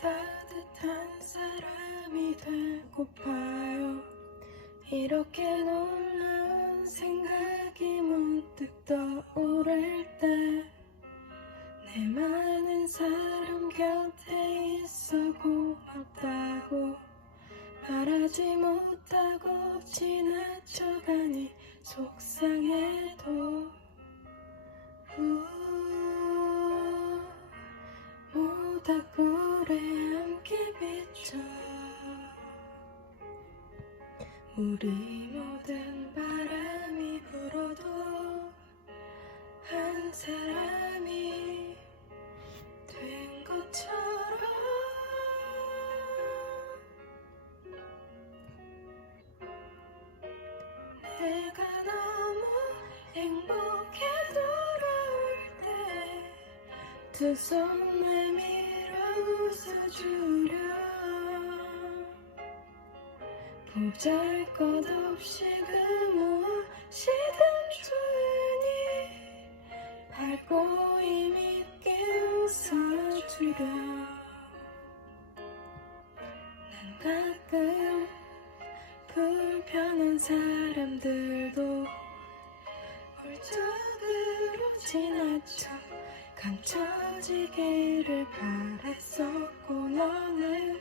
따뜻한 사람이 되고파요. 이렇게 놀라운 생각이 문득 떠오를 때 내 많은 사람 곁에 있어 고맙다고 말하지 못하고 지나쳐가니 속상해도 모닥불에 함께 비춰 우리 모든 바람이 불어도 한 사람이 된 것처럼 내가 너무 행복해 돌아올 때 두 손 내밀어 웃어주려 보잘것없이 그 무엇이든 조용히 밝고 힘있게 웃어주려 난 가끔 불편한 사람들도 훌쩍으로 지나쳐 감춰지기를 바랐었고 너는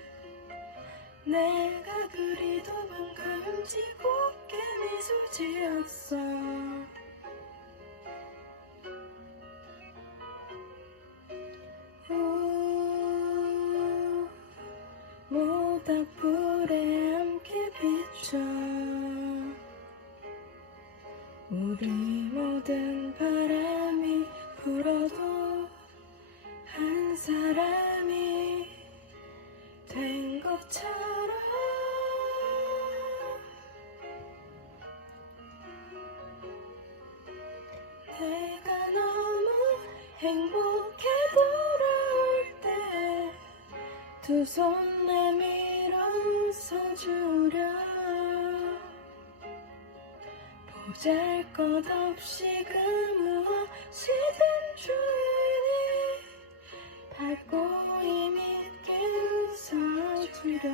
내가 그리도만 감지고 미소 지었어. 모닥불에 함께 비춰 우리 모든 바람이 불어도 한 사람이 된 것처럼 내가 너무 행복해 돌아올 때 두 손 내밀어 웃어주려 보잘것없이 그 무엇이든 조용히 밝고 힘있게 웃어주려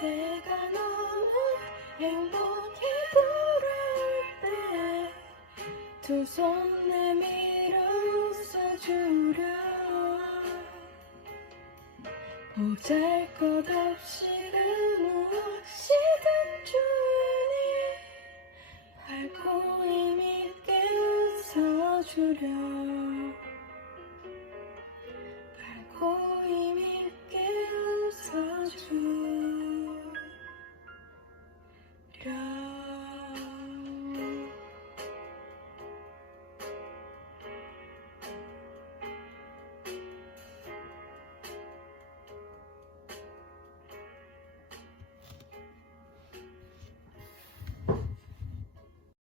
내가 너무 행복해 돌아올 때 두 손 내밀어 웃어주려 보잘것없이 그 무엇이든 조용히 밝고 힘있게 웃어주려